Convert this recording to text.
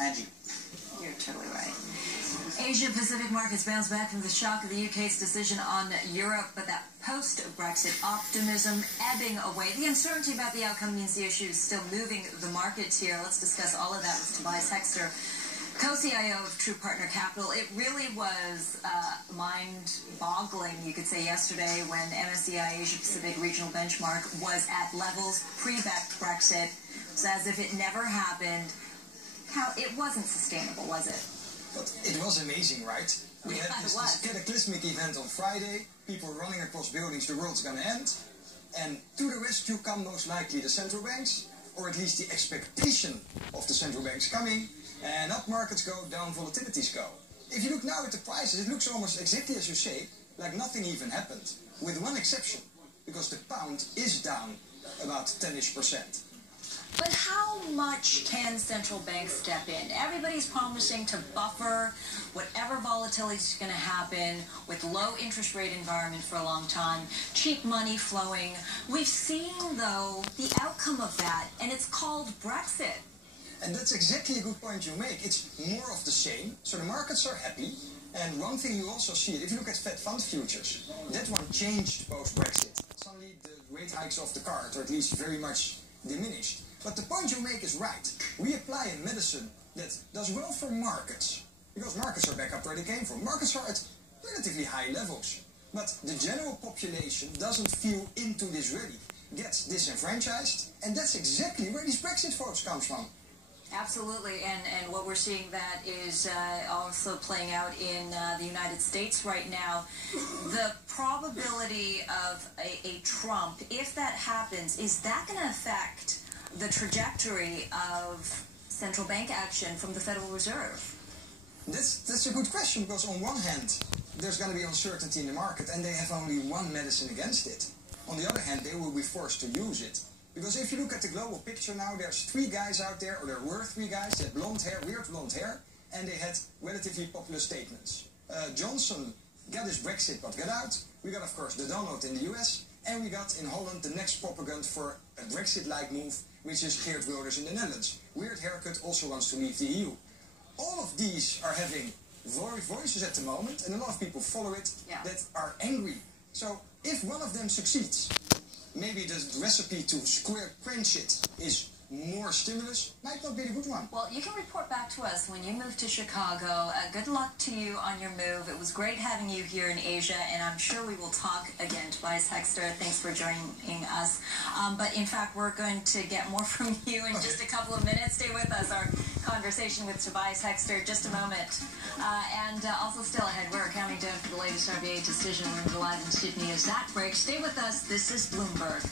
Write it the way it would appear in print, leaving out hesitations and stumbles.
Thank you. You're totally right. Asia-Pacific markets bounce back from the shock of the UK's decision on Europe, but that post-Brexit optimism ebbing away. The uncertainty about the outcome means the issue is still moving the markets here. Let's discuss all of that with Tobias Hexter, co-CIO of True Partner Capital. It really was mind-boggling, you could say, yesterday when MSCI Asia-Pacific Regional Benchmark was at levels pre-Brexit. It's as if it never happened. It wasn't sustainable, was it? But it was amazing, right? We had this cataclysmic event on Friday, people running across buildings, the world's gonna end, and to the rescue come most likely the central banks, or at least the expectation of the central banks coming, and up markets go, down volatilities go. If you look now at the prices, it looks almost exactly as you say, like nothing even happened, with one exception, because the pound is down about 10-ish%. But how much can central banks step in? Everybody's promising to buffer whatever volatility is going to happen with low interest rate environment for a long time, cheap money flowing. We've seen, though, the outcome of that, and it's called Brexit. And that's exactly a good point you make. It's more of the same. So the markets are happy. And one thing you also see, if you look at Fed fund futures, that one changed post-Brexit. Suddenly the rate hikes off the card, or at least very much diminished. But the point you make is right. We apply a medicine that does well for markets, because markets are back up where they came from. Markets are at relatively high levels. But the general population doesn't feel into this ready, gets disenfranchised, and that's exactly where these Brexit votes comes from. Absolutely, and what we're seeing that is also playing out in the United States right now. The probability of a Trump, if that happens, is that going to affect the trajectory of central bank action from the Federal Reserve? That's a good question, because on one hand, there's going to be uncertainty in the market, and they have only one medicine against it. On the other hand, they will be forced to use it. Because if you look at the global picture now, there's 3 guys out there, or there were 3 guys, they had blonde hair, weird blonde hair, and they had relatively popular statements. Johnson got his Brexit but got out. We got, of course, the Donald in the US, and we got in Holland the next propaganda for a Brexit-like move, which is Geert Wilders in the Netherlands. Weird haircut, also wants to leave the EU. All of these are having voices at the moment, and a lot of people follow it, that are angry. So if one of them succeeds, maybe the recipe to quench it is more stimulus, might not be the good one. Well, you can report back to us when you move to Chicago. Good luck to you on your move. It was great having you here in Asia, and I'm sure we will talk again. Tobias Hexter, thanks for joining us. But in fact, we're going to get more from you in just a couple of minutes. Stay with us. Our conversation with Tobias Hexter, just a moment. And also still ahead, we're counting down for the latest RBA decision. We're live in Sydney as that breaks. Stay with us. This is Bloomberg.